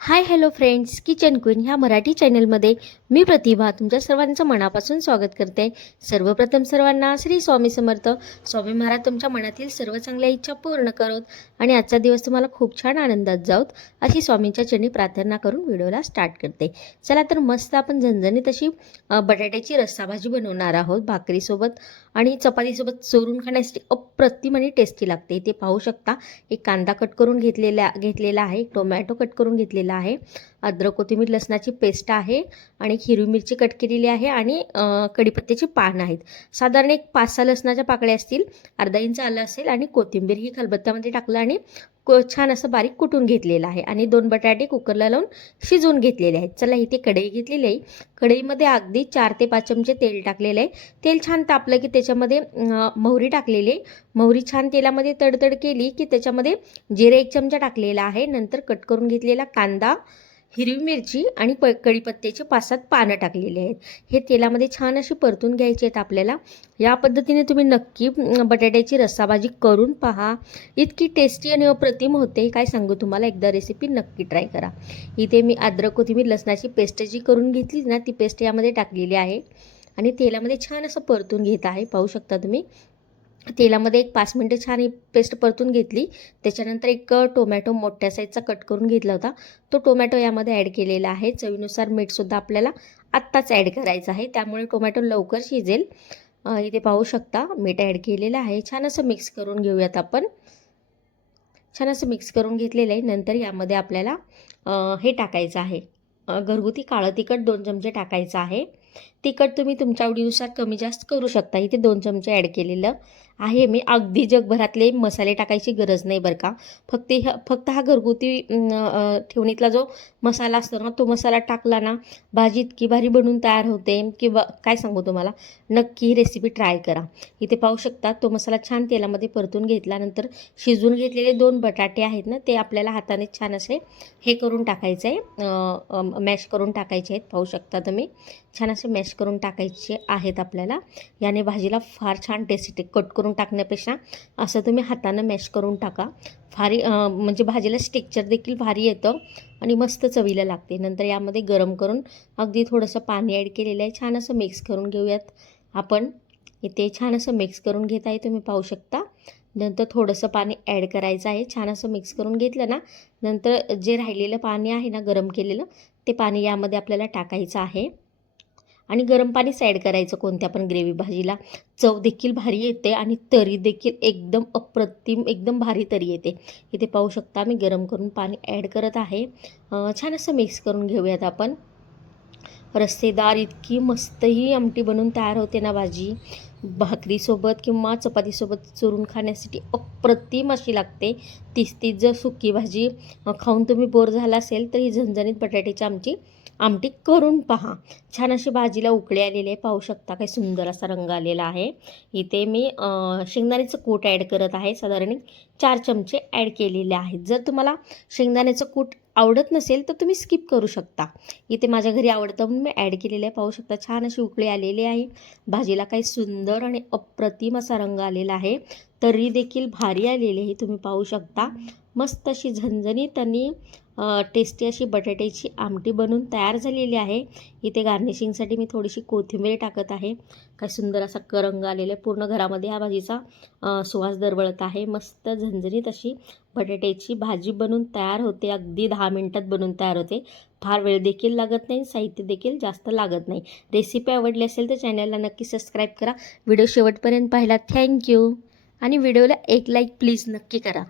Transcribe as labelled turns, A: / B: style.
A: Hi hello friends kitchen queen ह्या मराठी चॅनलमध्ये मी प्रतिभा तुमच्या सर्वांचं मनापासून स्वागत करते. सर्वप्रथम सर्वांना श्री स्वामी समर्थ. स्वामी महाराज तुमच्या मनातील सर्व चांगल्या इच्छा पूर्ण करोत आणि आजचा दिवस तुम्हाला खूप छान आनंदात जाऊत अशी स्वामींच्या चरणी प्रार्थना करून व्हिडिओला स्टार्ट करते. चला तर मस्त आपण झणझणीत अशी बटाट्याची बटाट्याची रस्साभाजी बनवणार आहोत भाकरीसोबत आणि चपातीसोबत चोरून खाण्यासाठी अप्रतिम आणि टेस्टी लागते. ते पाहू शकता एक कांदा कट करून घेतलेला घेतलेला आहे टोमॅटो कट करून घेतलेला आहे. अद्रक कोथिंबीर लसणाची पेस्ट आहे आणि हिरवी मिरची कट केलेली आहे आणि कडीपत्त्याची कढीपत्त्याची पान आहेत. साधारण एक पाच सहा लसणाच्या पाकळ्या असतील अर्धा इंच आलं असेल आणि कोथिंबीर ही खलबत्त्यामध्ये टाकलं आणि छान असं बारीक कुटून घेतलेलं आहे आणि दोन बटाटे कुकरला लावून शिजवून घेतलेले आहेत. चला इथे कढई घेतलेली आहे. कढईमध्ये अगदी चार ते पाच चमचे तेल टाकलेलं आहे. तेल छान तापलं की त्याच्यामध्ये मोहरी टाकलेली आहे. मोहरी छान तेलामध्ये तडतड केली की त्याच्यामध्ये जिरे एक चमचा टाकलेला आहे. नंतर कट करून घेतलेला कांदा हिरवी मिरची आणि प कढीपत्त्याचे पाच सात पानं टाकलेली आहेत. हे तेलामध्ये छान अशी परतून घ्यायची आहेत आपल्याला. या पद्धतीने तुम्ही नक्की बटाट्याची रस्साभाजी करून पहा. इतकी टेस्टी आणि अप्रतिम होते काय सांगू तुम्हाला? एकदा रेसिपी नक्की ट्राय करा. इथे मी अद्रक कोथिंबीर लसणाची पेस्ट जी करून घेतली ना ती पेस्ट यामध्ये टाकलेली आहे. आणि तेलामध्ये छान असं परतून घेत आहे. पाहू शकता तुम्ही? तेलामध्ये एक पाच मिनटं छान ही पेस्ट परतून घेतली. त्याच्यानंतर एक टोमॅटो मोठ्या साईजचा कट करून घेतला होता. तो टोमॅटो यामध्ये ॲड केलेला आहे. चवीनुसार मीठसुद्धा आपल्याला आत्ताच ॲड करायचं आहे. त्यामुळे टोमॅटो लवकर शिजेल. इथे पाहू शकता मीठ ॲड केलेलं आहे. छान असं मिक्स करून घेऊयात आपण. छान असं मिक्स करून घेतलेलं आहे. नंतर यामध्ये आपल्याला हे टाकायचं आहे. घरगुती काळं तिखट दोन चमचे टाकायचं आहे. तिखट तुम्ही तुमच्या आवडीनुसार कमी जास्त करू शकता. इथे दोन चमचे ॲड केलेलं आहे. मी अगदी जगभरातले मसाले टाकायची गरज नाही बरं का. फक्त ह्या फक्त हा घरगुती ठेवणीतला जो मसाला असतो ना तो मसाला टाकला ना भाजी इतकी भारी बनून तयार होते. किंवा काय सांगू तुम्हाला? नक्की ही रेसिपी ट्राय करा. इथे पाहू शकता तो मसाला छान तेलामध्ये परतून घेतल्यानंतर शिजून घेतलेले दोन बटाटे आहेत ना ते आपल्याला हाताने छान असे हे करून टाकायचं. आहे मॅश करून टाकायचे आहेत. पाहू शकता तुम्ही? छान असे मॅश करून टाकायचे आहेत आपल्याला. याने भाजीला फार छान टेस्ट येते. कट करून टाकण्यापेक्षा असं तुम्ही हातानं मॅश करून टाका. फारी म्हणजे भाजीला स्टेक्चर देखील भारी येतं आणि मस्त चवीला लागते. नंतर यामध्ये गरम करून अगदी थोडंसं पाणी ॲड केलेलं आहे. छान असं मिक्स करून घेऊयात आपण. इथे छान असं मिक्स करून घेत आहे तुम्ही पाहू शकता. नंतर थोडंसं पाणी ॲड करायचं आहे. छान असं मिक्स करून घेतलं ना नंतर जे राहिलेलं पाणी आहे ना गरम केलेलं ते पाणी यामध्ये आपल्याला टाकायचं आहे. आणि गरम पाणीच ॲड करायचं कोणत्या पण ग्रेव्ही भाजीला. चव देखील भारी येते आणि तरी देखील एकदम अप्रतिम एकदम भारी तरी येते. इथे पाहू शकता मी गरम करून पाणी ॲड करत आहे. छान असं मिक्स करून घेऊयात आपण. रस्सेदार इतकी मस्त ही आमटी बनून तयार होते ना भाजी. भाकरीसोबत किंवा चपातीसोबत चुरून खाण्यासाठी अप्रतिम अशी लागते. तीस तीस जर सुकी भाजी खाऊन तुम्ही बोर झाला असेल तर ही झणझणीत बटाट्याची आमची आमटी करून पहा. छान अशी भाजीला उकळे आलेले आहे. पाहू शकता काय सुंदर असा रंग आलेला आहे. इथे मी शेंगदाण्याचं कूट ॲड करत आहे. साधारण चार चमचे ॲड केलेले आहेत. जर तुम्हाला शेंगदाण्याचं कूट आवडत नसेल तर तुम्ही स्किप करू शकता. इथे माझ्या घरी आवडतं म्हणून मी ॲड केलेलं आहे. पाहू शकता छान अशी उकळी आलेली आहे. भाजीला काही सुंदर आणि अप्रतिम असा रंग आलेला आहे. तर्री देखील भारी आलेली आहे तुम्ही पाहू शकता. मस्त अशी झणझणीत आणि टेस्टी अशी बटाट्याची आमटी बनून तयार झालेली आहे. इथे गार्निशिंगसाठी मी थोडीशी कोथिंबीर टाकत आहे. काय सुंदर असा करंग आलेला आहे. पूर्ण घरामध्ये ह्या भाजीचा सुवास दरवळत आहे. मस्त झणझणीत अशी बटाट्याची भाजी बनून तयार होते. अगदी दहा मिनटात बनून तयार होते. फार वेळ देखील लागत नाही साहित्य देखील जास्त लागत नाही. रेसिपी आवडली असेल तर चॅनलला नक्की सबस्क्राईब करा. व्हिडिओ शेवटपर्यंत पाहिला. थँक्यू आणि व्हिडिओला एक लाईक प्लीज नक्की करा.